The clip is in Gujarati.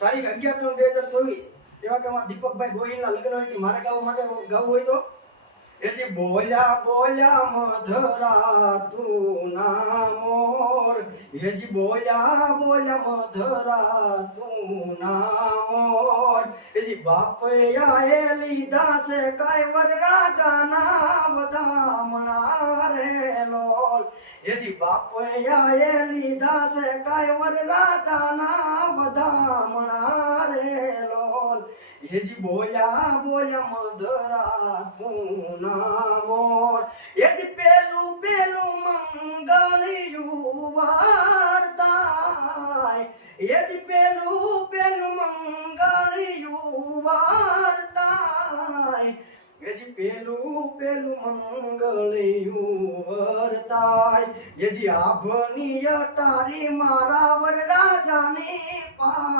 તારીખ અગિયાર ત્રણ બે હજાર ચોવીસ, એવા કે દીપકભાઈ ગોહિલના લગ્ન હોય મારે ગાવા માટે ગાવું હોય તો? એજી બોલ્યા બોલ્યા મધરા તું ના મોર એજી બોલ્યા બોલ્યા મધરા તું ના મોર એજી બાપયા એ લીધા છે કાય વર રાજાના વધામણા રે લોલ એજી બાપયા એ લીધા છે કાય વર રાજાના રે એજી બોલ્યા બોલ્યા, મધરા તું ના મોર. એજી પેલું પેલું મંગળિયું વાર્તાય. એજી પેલું પેલું મંગળિયું વાર્તાય. એજી પેલું પેલું મંગળિયું વર્તાય. એજી આભની અટારી મારા વર રાજાની પા